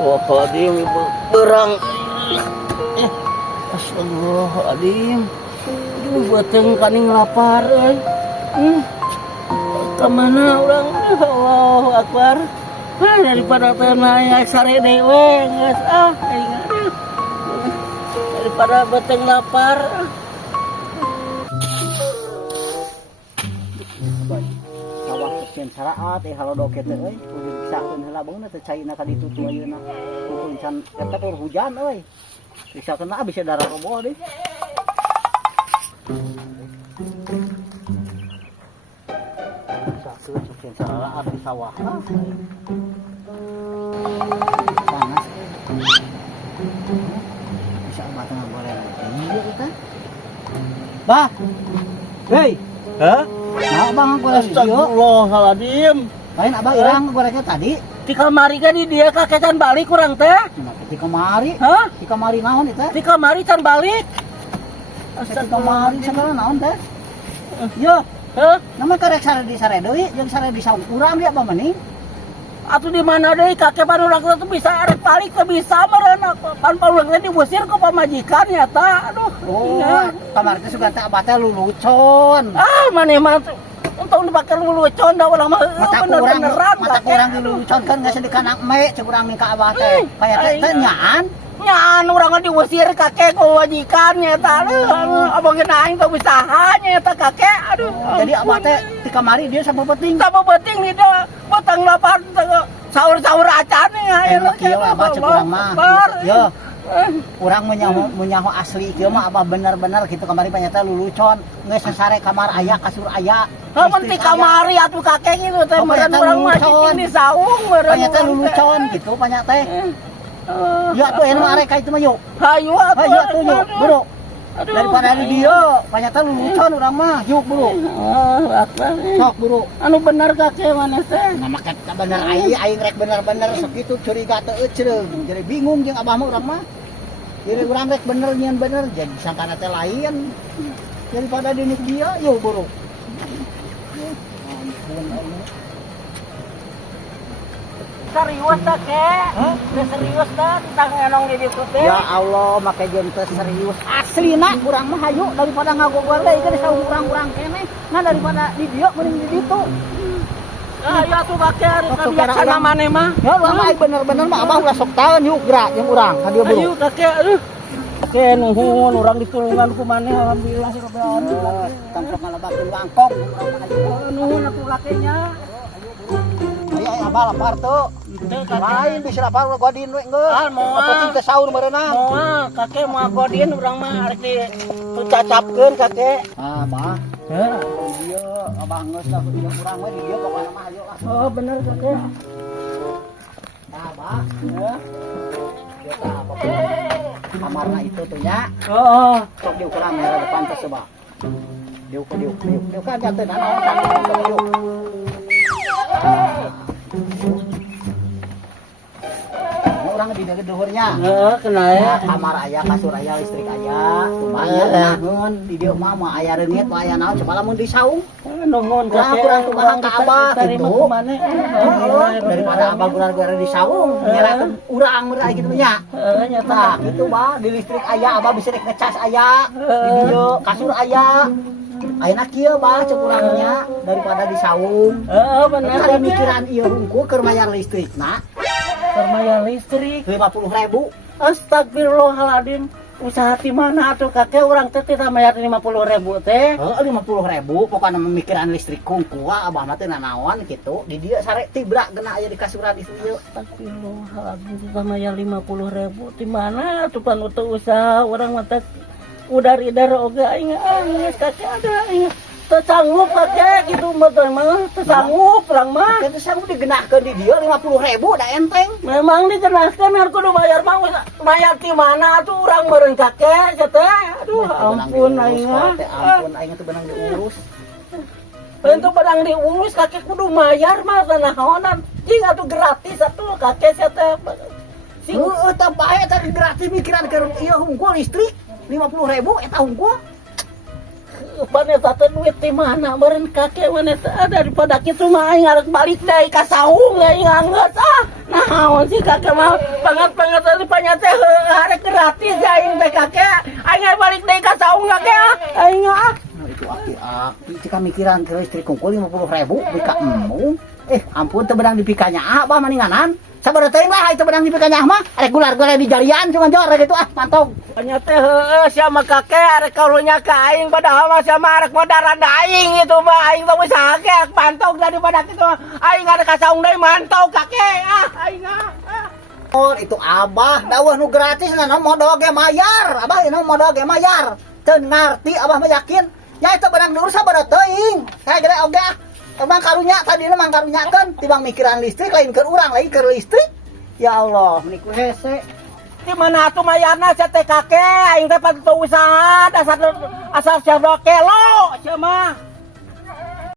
Astagfirullahaladzim, berang. Astagfirullahaladzim. Aduh, beteng kaning lapar. Kemana orang? Allahu Akbar. Daripada tenang sare dewe, geus daripada beteng lapar. Sawah kecen saraat halodo kitu euy, kudu disakeun heula beungeun teh caina ka ditu tu ayeuna. Kudu can eta tur hujan euy. Disakeun bisa darah roboh deui. Satu kecen saraat di sawah. Panas. Bisa matang goreng. Iya kita. Bah. Hei. Hah? Nah, Bang goreng video. Astagfirullahaladzim. Lain Abang irang gorengnya tadi. Di kamari kan di dia kaketan balik kurang teh. Di kamari? Hah? Di kamari naon itu? Di kamari can balik. Di kamari sekarang naon teh? Yo. Hah? Nama karek sare di sare deui jeung sare di saung urang dia apa mending? Atuh di mana deui kakek pan urang teh bisa arek balik teh bisa meureun pan urang teh diusir ku pamajikan nya ta. Aduh. Oh, kamari teh sugan teh abah teh lulucon. Ah, maneh mah untung dipake lulucon da urang mah bener-beneran mata urang dilulucon kan geus di kana me cek urang ka abah teh. Kaya teh nyaan. Nyaan urang diusir kakek ku majikan nya ta. Abang geuna aing teh usaha nya ta kakek. Aduh. Jadi abah teh di kamari dia sama penting. Sama penting nih dia beteng lapar sahur-sahur acan ya. Kieu abah cek urang mah. Yo. Urang menyaho asli kieu mah abah bener-bener kitu kamari panyata lulucon. Geus sasare kamar aya, kasur aya. Mun ti kamari atuh kakek kitu teh meureun urang mah di saung meureun. Panyata lulucon kitu panya teh. Ya tuh enak arek itu mah yuk. Hayu atuh yuk, bro. Daripada di dia, panyata lulucon urang mah, yuk bro. Sok bro. Anu bener kakek mana teh? Nah make bener aing rek bener-bener sakitu curiga teh ecereung. Jadi bingung jeung abah mah urang mah. Jadi urang rek bener nyeun bener, jadi sangkana teh lain. Daripada di dia, yuk bro. Serius tak kek? Serius tak tentang enong di ditu teh? Ya Allah, make jeung teu serius. Aslina urang mah hayu daripada ngagogol deui ke saung urang-urang keneh. Nah daripada di dieu mending di ditu. Ah, ya tuh make ari kabiasana maneh mah. Ya urang mah bener-bener mah abah ulah sok taeun yuk gerak jeung urang ka dieu buru. Ayo kakek aduh. Kakek nuhun urang ditulungan ku maneh alhamdulillah sira bener. Tangkap ngalabakeun wangkong urang mah hayu. Nuhun atuh kakeknya. Ayo abah lapar tuh. Lain bisa lapar godin we geus. Ah moal. Penting teh saur meureunna. Moal, kakek moal godin urang mah arek di cacapkeun kakek. Ah, Abah. Heuh, ieu abah geus lah jeung urang we di dieu pokona mah ayo lah. Oh, bener kakek. Nah, Abah. Heuh. Ieu tah apa kamarna itu tuh nya. Heeh. Sok diukuran ya depan teh coba. Diuk kan janten naon kan diuk. Orang di dhuhurnya. Heeh, kenal ya. Kamar aya, kasur aya, listrik aya. Lumayan naon di dieu mah moal aya reungit, moal aya naon coba lamun di saung. Nuhun kakek. Kurang kumaha ka abah kitu. Daripada abah gurar-gurar di saung, nyerakeun urang meureun kitu nya. Heeh, nya tah. Kitu bah, di listrik aya, abah bisa rek ngecas aya. Di dieu kasur aya. Ayeuna kieu bah cek urangnya daripada di saung. Heeh, bener. Ari mikiran ieu hungkul keur mayar listrikna. Permayar listrik 50.000. Astagfirullahaladzim. Usaha di mana atuh kakek urang teh teh mayar 50.000 teh? Heeh, 50.000 pokona memikiran listrik kungkua abah mah teh nanaon kitu. Di dieu sare tibra geuna aya di kasuran di dieu. Astagfirullahaladzim teh mayar 50.000 di mana atuh panu teu usaha urang mah teh udar-idar oge aing geus kakek ada aing. Tersanggup kakek gitu mah tersanggup orang mah tersanggup digenahkeun di dia 50.000 da enteng memang digenahkeun harus kudu bayar mah bayar di mana tuh orang meureun kakek teh aduh ampun aing mah ampun aing teh benang diurus bentuk benang diurus kakek kudu bayar mah naonan jing atuh gratis atuh kakek teh sing teh bae teh gratis mikiran keur ieu hungkul listrik 50.000 eta hungkul paneta teh duit di mana meureun kakek maneta daripada kitu mah aing arek balik deui ka saung aing anggeus nah naon sih kakek mah banget tadi panyate hari gratis ya aing teh kakek aing balik deui ka saung kakek aing Nah, itu aki-aki cika mikiran ke listrik kungkul 50.000 bika emu. Ampun teu bedang dipikanya abah maninganan. Sabar teuing lah itu bedang dipikanya mah arek gular-gular di jalian cuma jor gitu mantong. Panyate heueuh sia mah kakek arek karunya ka aing padahal mah sia mah arek modal aing itu mah aing teh usaha kakek pantog daripada kitu aing ada ka saung deui mantau kakek aing Oh, itu abah dawuh nu gratis na modal ge mayar. Abah ieu modal ge mayar. Teu ngarti abah mah yakin. Ya itu benang diurus sabar teuing. Kayak gede oge Emang karunya tadi mah karunyakeun tibang mikiran listrik lain keur urang lain keur listrik. Ya Allah, niku hese. Di mana atuh mayarna sia teh kakek aing teh patuh usaha dasar asal sia kelo sia mah.